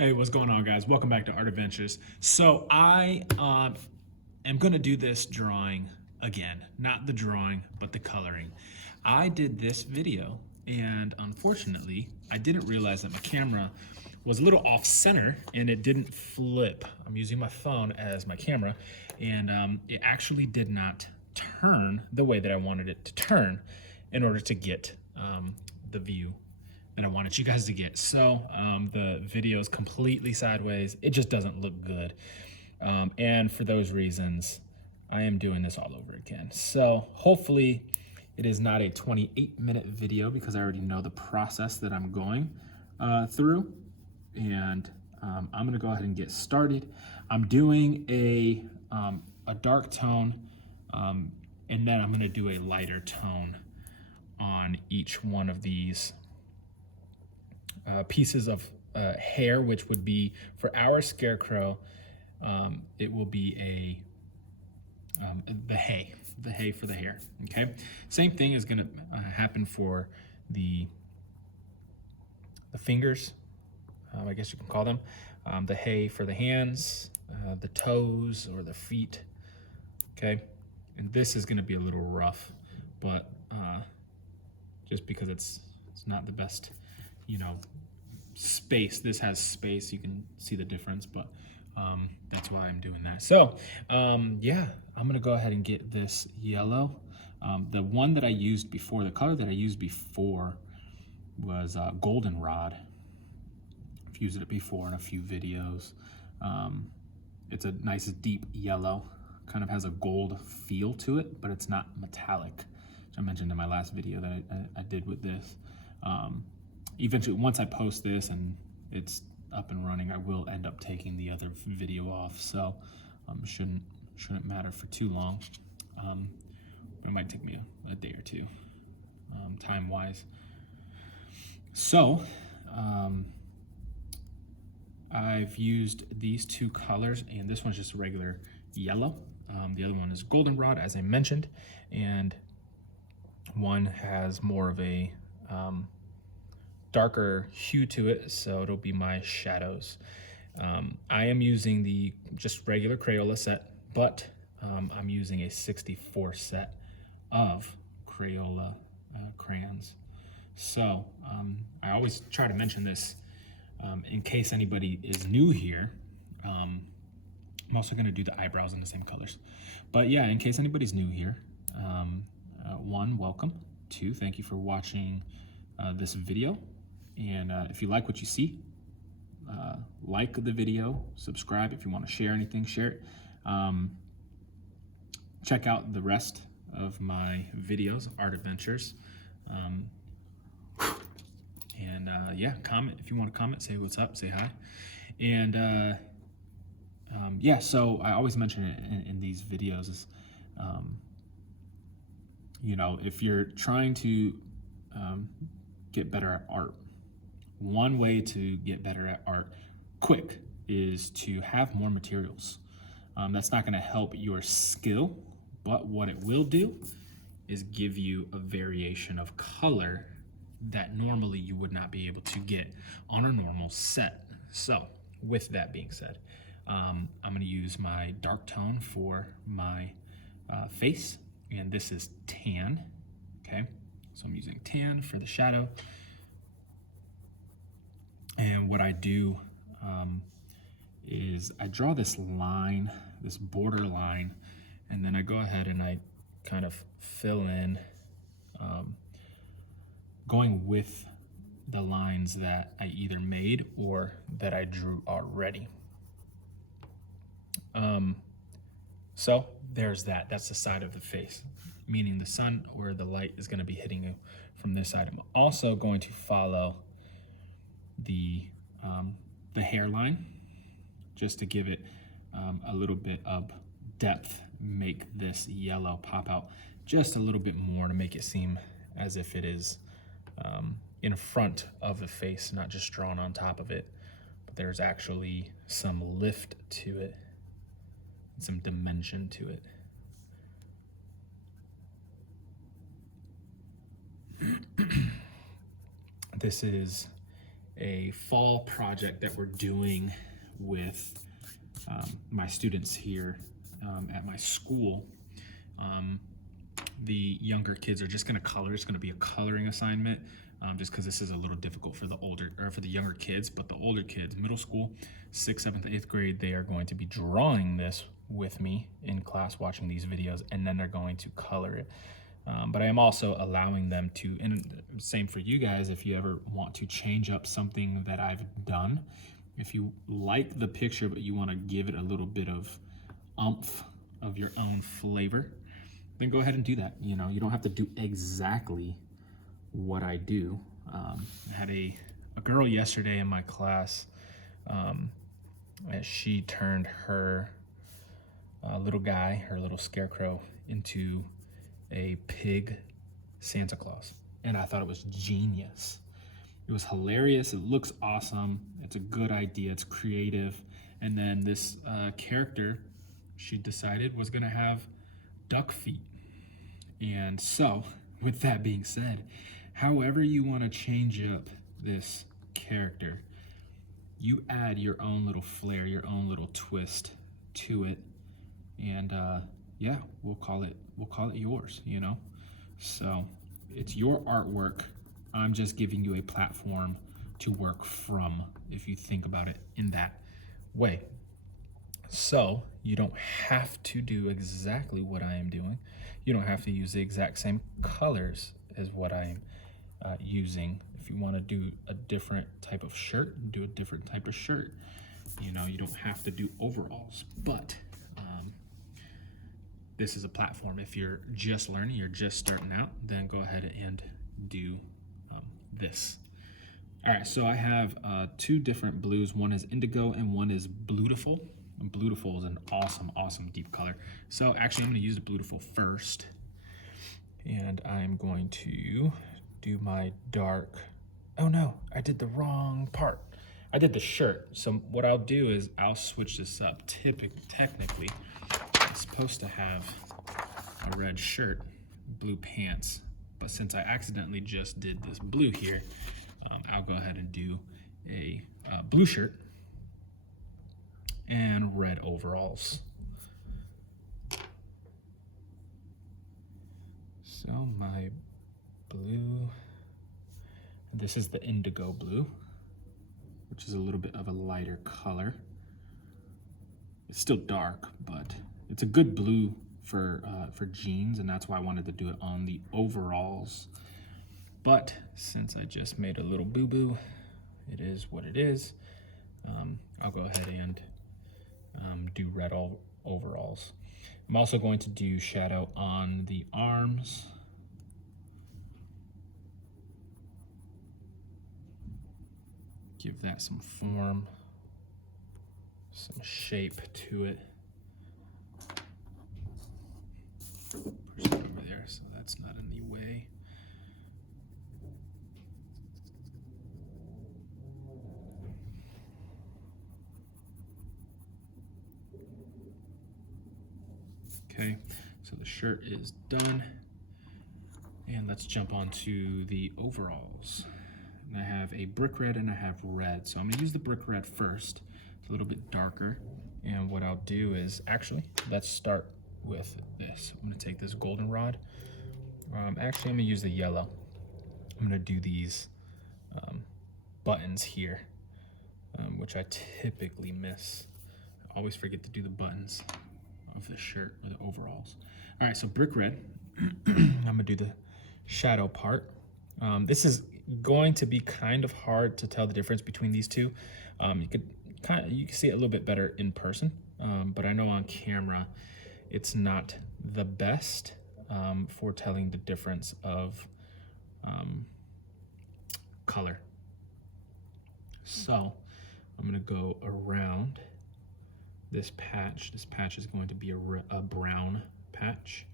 Hey, what's going on, guys? Welcome back to Art Adventures. So I am going to do this drawing again, not the drawing, but the coloring. I did this video, and unfortunately, I didn't realize that my camera was a little off center and it didn't flip. I'm using my phone as my camera, and it actually did not turn the way that I wanted it to turn in order to get the view that I wanted you guys to get. So the video is completely sideways. It just doesn't look good. And for those reasons, I am doing this all over again. So hopefully it is not a 28-minute video because I already know the process that I'm going through. And I'm gonna go ahead and get started. I'm doing a dark tone, and then I'm gonna do a lighter tone on each one of these pieces of hair, which would be for our scarecrow. It will be the hay for the hair. Okay, same thing is going to happen for the fingers. I guess you can call them the hay for the hands, the toes or the feet. Okay, and this is going to be a little rough, but just because it's not the best, you know, space. This has space, you can see the difference, but that's why I'm doing that. So yeah, I'm gonna go ahead and get this yellow. The one that I used before, the color that I used before was goldenrod. I've used it before in a few videos. It's a nice deep yellow, kind of has a gold feel to it, but it's not metallic, which I mentioned in my last video that I did with this. Eventually, once I post this and it's up and running, I will end up taking the other video off, so shouldn't matter for too long. It might take me a day or two, time-wise. So I've used these two colors, and this one's just a regular yellow. The other one is goldenrod, as I mentioned, and one has more of a darker hue to it, so it'll be my shadows. I am using the just regular Crayola set, but I'm using a 64 set of Crayola crayons. So I always try to mention this in case anybody is new here. I'm also going to do the eyebrows in the same colors. But yeah, in case anybody's new here, one, welcome. Two, thank you for watching this video. And if you like what you see, like the video, subscribe. If you want to share anything, share it. Check out the rest of my videos, Art Adventures. Yeah, comment if you want to comment, say what's up, say hi. And yeah, so I always mention it in these videos is, you know, if you're trying to get better at art, one way to get better at art quick is to have more materials. That's not going to help your skill, but what it will do is give you a variation of color that normally you would not be able to get on a normal set. So with that being said, I'm going to use my dark tone for my face, and this is tan. Okay, so I'm using tan for the shadow. And what I do is I draw this line, this border line, and then I go ahead and I kind of fill in, going with the lines that I either made or that I drew already. So there's that. That's the side of the face, meaning the sun or the light is going to be hitting you from this side. I'm also going to follow the hairline just to give it a little bit of depth, make this yellow pop out just a little bit more to make it seem as if it is in front of the face, not just drawn on top of it, but there's actually some lift to it, some dimension to it. This is a fall project that we're doing with my students here at my school. The younger kids are just going to color. It's going to be a coloring assignment, just because this is a little difficult for the younger kids. But the older kids, middle school, 6th, 7th, 8th grade, they are going to be drawing this with me in class, watching these videos, and then they're going to color it. But I am also allowing them to, and same for you guys, if you ever want to change up something that I've done, if you like the picture but you want to give it a little bit of oomph of your own flavor, then go ahead and do that. You know, you don't have to do exactly what I do. I had a girl yesterday in my class, as she turned her little guy, her little scarecrow, into a pig Santa Claus. And I thought it was genius. It was hilarious. It looks awesome. It's a good idea. It's creative. And then this character, she decided, was gonna have duck feet. And so, with that being said, however you want to change up this character, you add your own little flair, your own little twist to it, and yeah, we'll call it yours, you know? So it's your artwork. I'm just giving you a platform to work from, if you think about it in that way. So you don't have to do exactly what I am doing. You don't have to use the exact same colors as what I'm using. If you want to do a different type of shirt, do a different type of shirt. You know, you don't have to do overalls, but this is a platform. If you're just learning, you're just starting out, then go ahead and do this. All right, so I have 2 different blues. One is indigo and one is Bluetiful. And Bluetiful is an awesome, awesome deep color. So actually I'm gonna use the Bluetiful first. And I'm going to do my dark, oh no, I did the wrong part. I did the shirt. So what I'll do is I'll switch this up. Technically, it's supposed to have a red shirt, blue pants, but since I accidentally just did this blue here, I'll go ahead and do a blue shirt and red overalls. So my blue, this is the indigo blue, which is a little bit of a lighter color. It's still dark, but it's a good blue for jeans, and that's why I wanted to do it on the overalls. But since I just made a little boo-boo, it is what it is. I'll go ahead and do red overalls. I'm also going to do shadow on the arms. Give that some form, some shape to it. Push it over there so that's not in the way. Okay, so the shirt is done. And let's jump on to the overalls. And I have a brick red and I have red. So I'm gonna use the brick red first. It's a little bit darker. And what I'll do is, actually, let's start with this. I'm gonna take this goldenrod. Actually, I'm gonna use the yellow. I'm gonna do these buttons here, which I typically miss. I always forget to do the buttons of the shirt or the overalls. All right, so brick red. I'm gonna do the shadow part. This is going to be kind of hard to tell the difference between these two. You can see it a little bit better in person, but I know on camera it's not the best for telling the difference of color. So I'm gonna go around this patch. This patch is going to be a brown patch.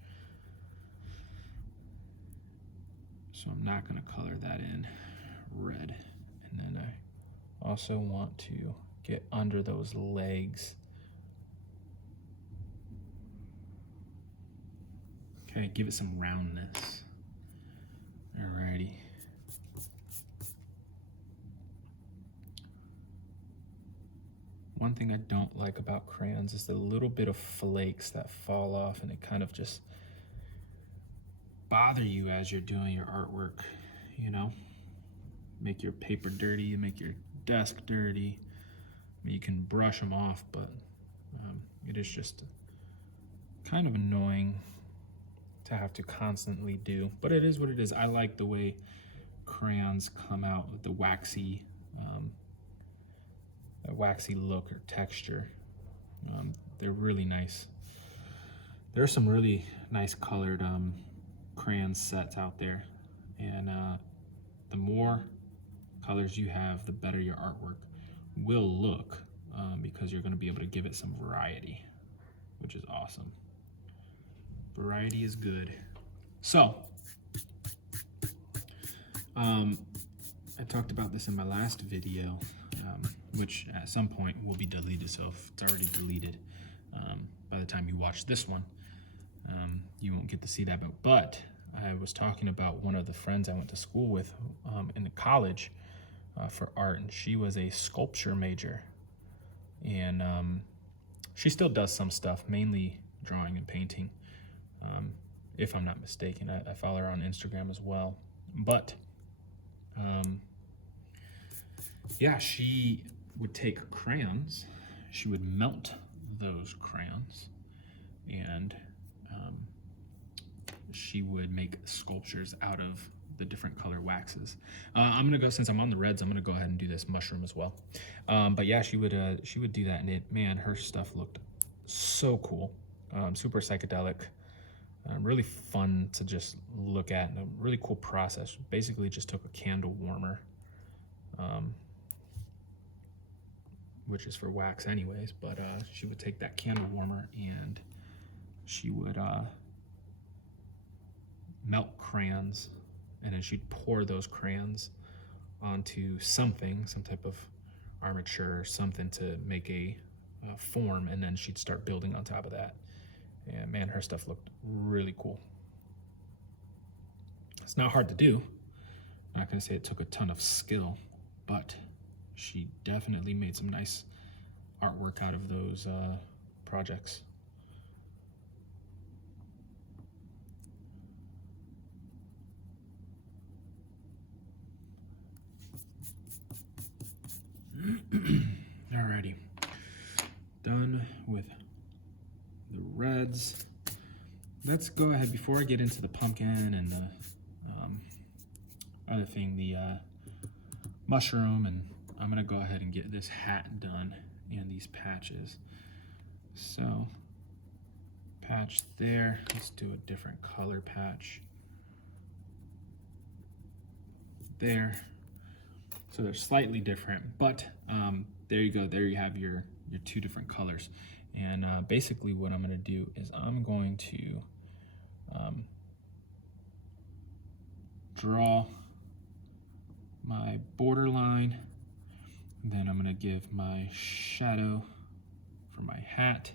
So I'm not gonna color that in red. And then I also want to get under those legs. Okay, give it some roundness. Alrighty. One thing I don't like about crayons is the little bit of flakes that fall off, and it kind of just bother you as you're doing your artwork, you know? Make your paper dirty, make your desk dirty. I mean, you can brush them off, but it is just kind of annoying to have to constantly do, but it is what it is. I like the way crayons come out with the waxy look or texture. They're really nice. There are some really nice colored crayon sets out there, and the more colors you have, the better your artwork will look, because you're going to be able to give it some variety, which is awesome. Variety is good. So, I talked about this in my last video, which at some point will be deleted, so if it's already deleted, by the time you watch this one, you won't get to see that. But I was talking about one of the friends I went to school with in the college for art, and she was a sculpture major, and she still does some stuff, mainly drawing and painting, if I'm not mistaken. I follow her on Instagram as well. But yeah, she would take crayons, she would melt those crayons, and she would make sculptures out of the different color waxes. I'm gonna go, since I'm on the reds, I'm gonna go ahead and do this mushroom as well. But yeah, she would do that, and man, her stuff looked so cool, super psychedelic, really fun to just look at, and a really cool process. Basically just took a candle warmer, which is for wax anyways, but she would take that candle warmer and she would melt crayons, and then she'd pour those crayons onto something, some type of armature or something to make a form, and then she'd start building on top of that. And man, her stuff looked really cool. It's not hard to do. I'm not gonna say it took a ton of skill, but she definitely made some nice artwork out of those projects. Alrighty, done with the reds. Let's go ahead, before I get into the pumpkin and the other thing, the mushroom, and I'm gonna go ahead and get this hat done and these patches. So, patch there, let's do a different color patch there. So they're slightly different, but there you go. There you have your two different colors. And basically what I'm gonna do is I'm going to draw my border line, then I'm gonna give my shadow for my hat.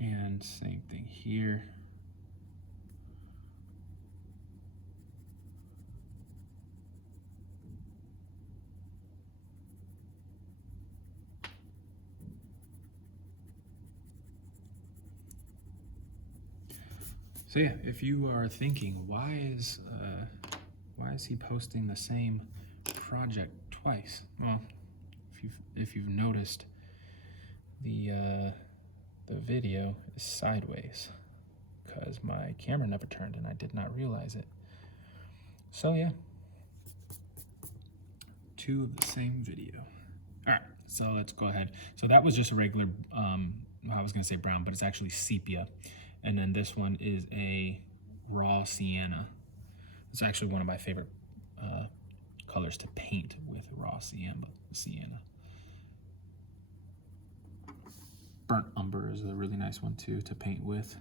And same thing here. So yeah, if you are thinking, why is he posting the same project twice? Well, if you've noticed, the video is sideways because my camera never turned and I did not realize it. So yeah, two of the same video. All right, so let's go ahead. So that was just a regular, I was gonna say brown, but it's actually sepia. And then this one is a raw sienna. It's actually one of my favorite colors to paint with, raw sienna. Burnt umber is a really nice one too to paint with.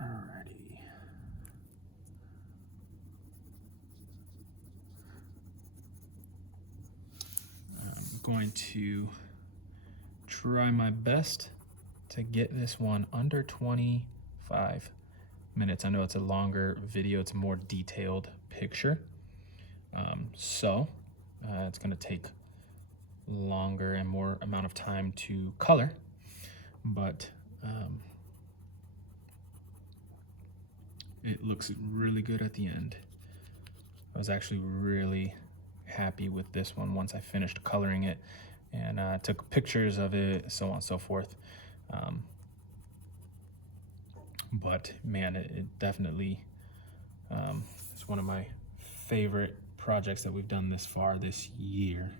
Alrighty. I'm going to try my best to get this one under 25 minutes. I know it's a longer video, it's a more detailed picture. So it's gonna take longer and more amount of time to color, but it looks really good at the end. I was actually really happy with this one once I finished coloring it, and took pictures of it, so on and so forth. But man, it definitely is one of my favorite projects that we've done this far this year,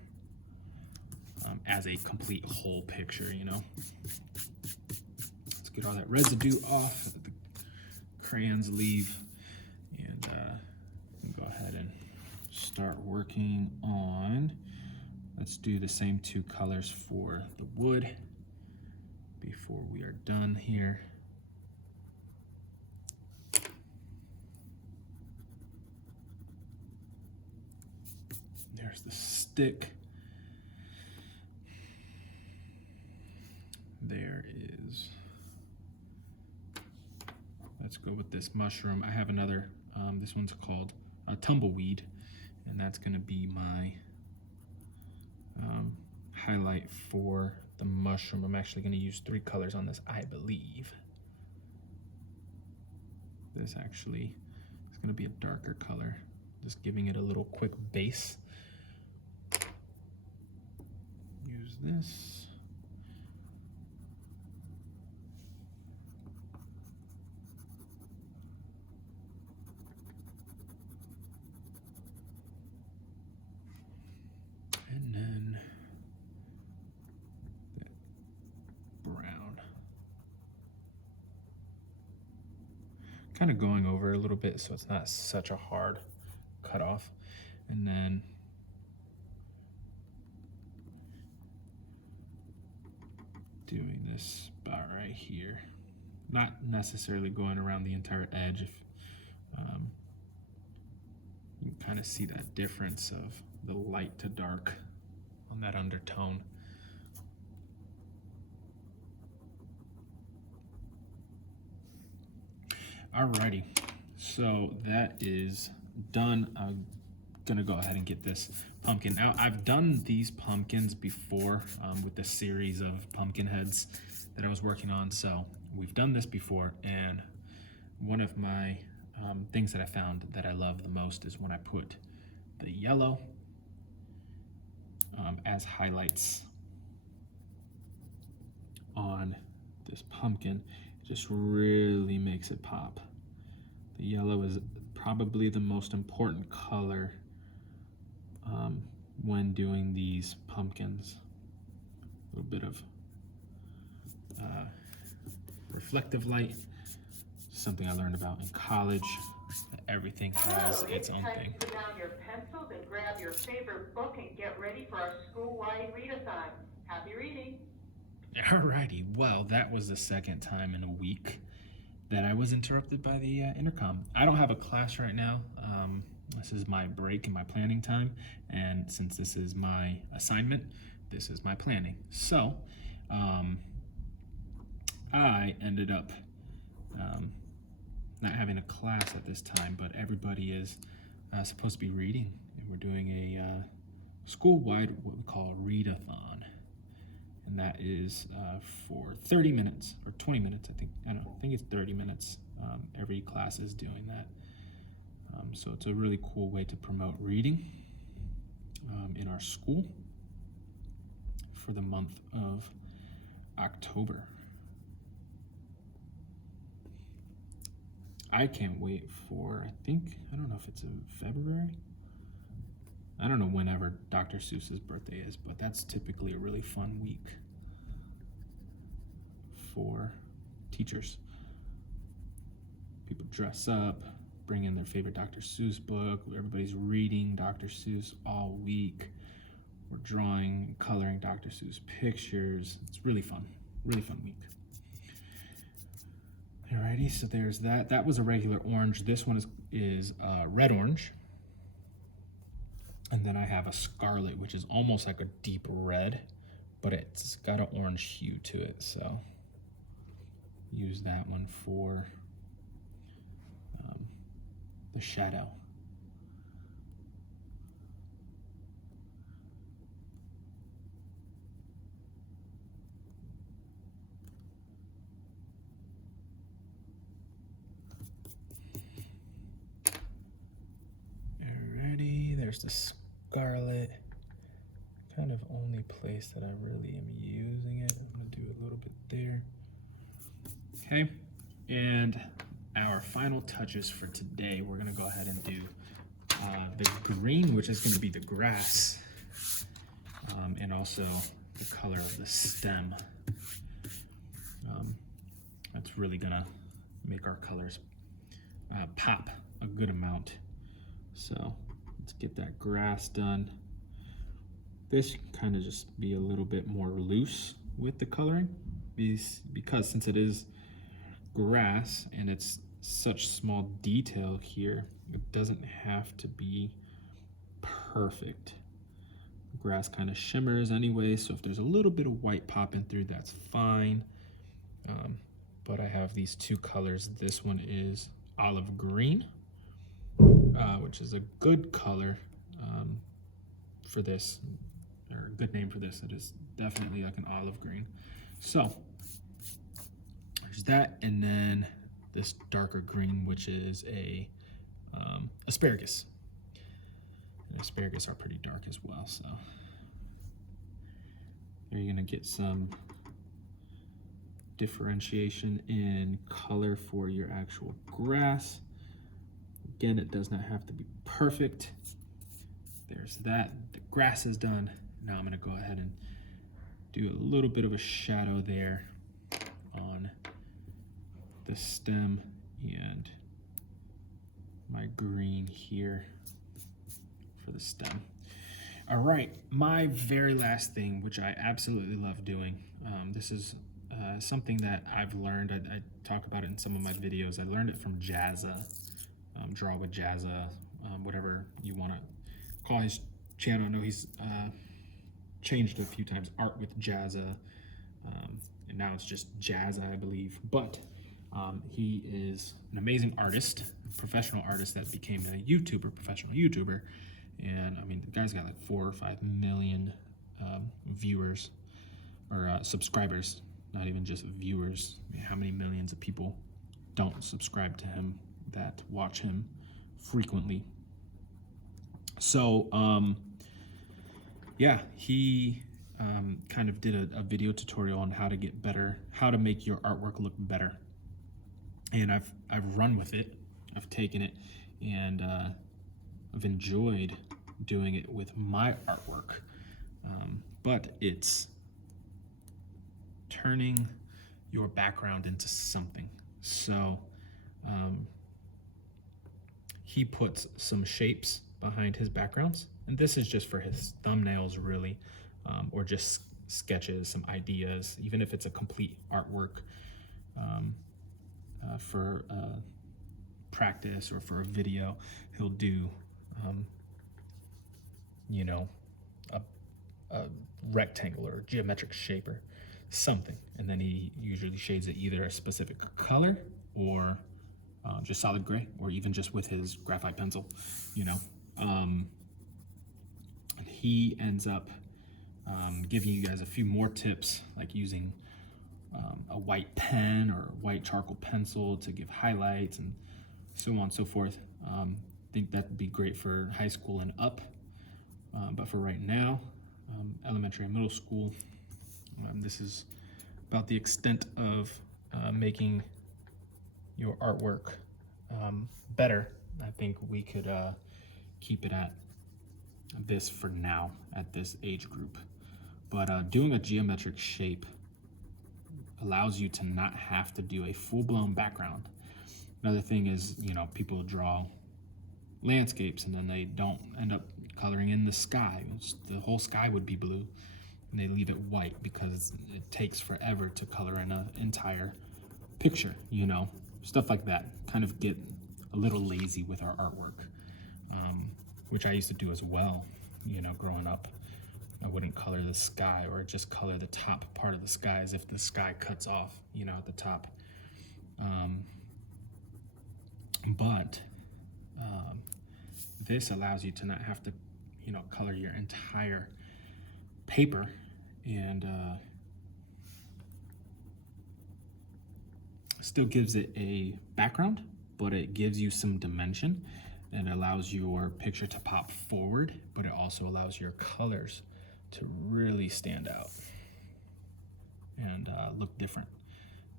as a complete whole picture, you know. Let's get all that residue off, the crayons leave, and go ahead and start working on, let's do the same two colors for the wood before we are done here. There's the stick. There is, let's go with this mushroom. I have another, this one's called a tumbleweed, and that's gonna be my highlight for the mushroom. I'm actually gonna use 3 colors on this, I believe. This actually is gonna be a darker color, just giving it a little quick base. Use this. And then that brown. Kind of going over a little bit so it's not such a hard cut off. And then doing this spot right here. Not necessarily going around the entire edge. If you can kind of see that difference of the light to dark on that undertone. Alrighty, so that is done. I'm gonna go ahead and get this pumpkin out. I've done these pumpkins before with the series of pumpkin heads that I was working on, so we've done this before, and one of my things that I found that I love the most is when I put the yellow as highlights on this pumpkin. It just really makes it pop. The yellow is probably the most important color when doing these pumpkins. A little bit of reflective light, something I learned about in college. Everything has its own thing. Put down your pencils and grab your favorite book and get ready for our school-wide readathon. Happy reading. Alrighty, well, that was the second time in a week that I was interrupted by the intercom. I don't have a class right now. This is my break and my planning time, and since this is my assignment, this is my planning. So, I ended up not having a class at this time, but everybody is supposed to be reading, and we're doing a school-wide, what we call a readathon. And that is for 30 minutes or 20 minutes, I think it's 30 minutes. Every class is doing that. So it's a really cool way to promote reading in our school for the month of October. I can't wait for, I don't know if it's in February. I don't know whenever Dr. Seuss's birthday is, but that's typically a really fun week for teachers. People dress up, bring in their favorite Dr. Seuss book. Everybody's reading Dr. Seuss all week. We're drawing, coloring Dr. Seuss pictures. It's really fun week. Alrighty, so there's that. That was a regular orange. This one is red orange. And then I have a scarlet, which is almost like a deep red, but it's got an orange hue to it. So use that one for the shadow. Alrighty, there's the scarlet. Kind of only place that I really am using it. I'm gonna do a little bit there. Okay, and our final touches for today, we're gonna go ahead and do the green, which is gonna be the grass, and also the color of the stem. That's really gonna make our colors pop a good amount. So let's get that grass done. This can kind of just be a little bit more loose with the coloring because since it is grass and it's such small detail here, it doesn't have to be perfect. Grass kind of shimmers anyway, so if there's a little bit of white popping through, that's fine. But I have these two colors. This one is olive green, which is a good color for this, or a good name for this. It is definitely like an olive green. So there's that, and then this darker green, which is a asparagus. And asparagus are pretty dark as well, so you're gonna get some differentiation in color for your actual grass. Again, it does not have to be perfect. There's that. The grass is done. Now I'm gonna go ahead and do a little bit of a shadow there on the stem and my green here for the stem. All right, my very last thing, which I absolutely love doing. This is something that I've learned. I talk about it in some of my videos. I learned it from Jazza, Draw with Jazza, whatever you want to call his channel. I know he's changed a few times, Art with Jazza, and now it's just Jazza, I believe. But he is an amazing artist, professional artist that became a YouTuber, professional YouTuber. And I mean, the guy's got like 4 or 5 million viewers or subscribers, not even just viewers. I mean, how many millions of people don't subscribe to him that watch him frequently? So, yeah, he kind of did a video tutorial on how to get better, how to make your artwork look better. And I've run with it, I've taken it, and I've enjoyed doing it with my artwork. But it's turning your background into something. So he puts some shapes behind his backgrounds, and this is just for his thumbnails really, or just sketches, some ideas, even if it's a complete artwork for practice or for a video. He'll do you know, a rectangle or a geometric shape or something, and then he usually shades it either a specific color or just solid gray, or even just with his graphite pencil, you know. And he ends up giving you guys a few more tips, like using a white pen or a white charcoal pencil to give highlights and so on and so forth. I think that'd be great for high school and up, but for right now, elementary and middle school, this is about the extent of making your artwork better. I think we could keep it at this for now, at this age group. But doing a geometric shape allows you to not have to do a full-blown background. Another thing is, you know, people draw landscapes and then they don't end up coloring in the sky. The whole sky would be blue, and they leave it white because it takes forever to color in an entire picture, you know, stuff like that. Kind of get a little lazy with our artwork, which I used to do as well, you know, growing up. I wouldn't color the sky, or just color the top part of the sky as if the sky cuts off, you know, at the top. But this allows you to not have to, you know, color your entire paper, and still gives it a background, but it gives you some dimension and allows your picture to pop forward, but it also allows your colors to really stand out and look different,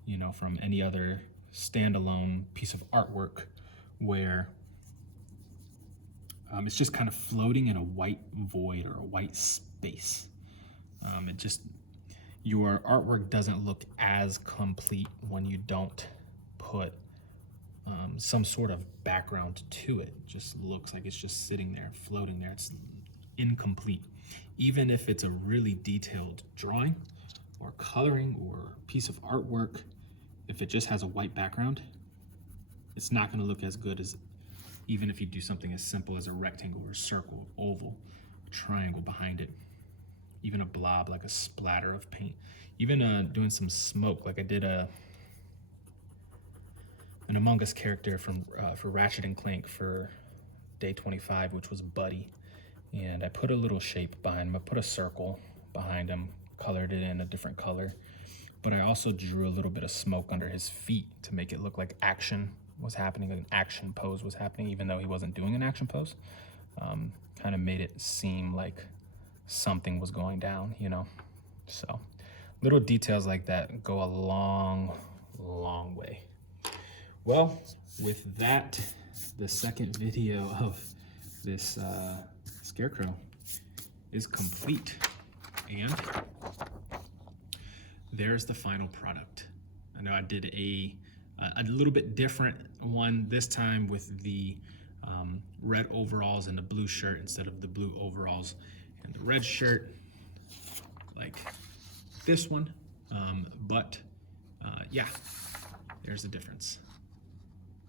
you know, from any other standalone piece of artwork where it's just kind of floating in a white void or a white space. It just, your artwork doesn't look as complete when you don't put some sort of background to it. It just looks like it's just sitting there, floating there. It's incomplete. Even if it's a really detailed drawing or coloring or piece of artwork, if it just has a white background, it's not going to look as good as even if you do something as simple as a rectangle or a circle, oval, triangle behind it. Even a blob, like a splatter of paint. Even doing some smoke, like I did an Among Us character for Ratchet and Clank for day 25, which was Buddy. And I put a little shape behind him. I put a circle behind him, colored it in a different color. But I also drew a little bit of smoke under his feet to make it look like action was happening, an action pose was happening, even though he wasn't doing an action pose. Kind of made it seem like something was going down, you know? So little details like that go a long, long way. Well, with that, the second video of this scarecrow is complete. And there's the final product. I know I did a little bit different one this time with the red overalls and the blue shirt instead of the blue overalls and the red shirt, like this one. But yeah, there's the difference.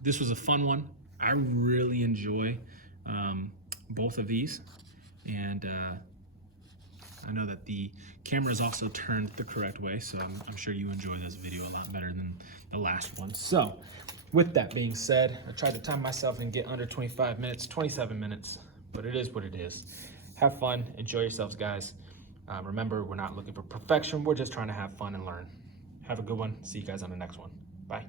This was a fun one. I really enjoy both of these, and I know that the camera is also turned the correct way, so I'm sure you enjoy this video a lot better than the last one. So with that being said, I tried to time myself and get under 25 minutes, 27 minutes, but it is what it is. Have fun, enjoy yourselves, guys. Remember, we're not looking for perfection, we're just trying to have fun and learn. Have a good one, see you guys on the next one. Bye.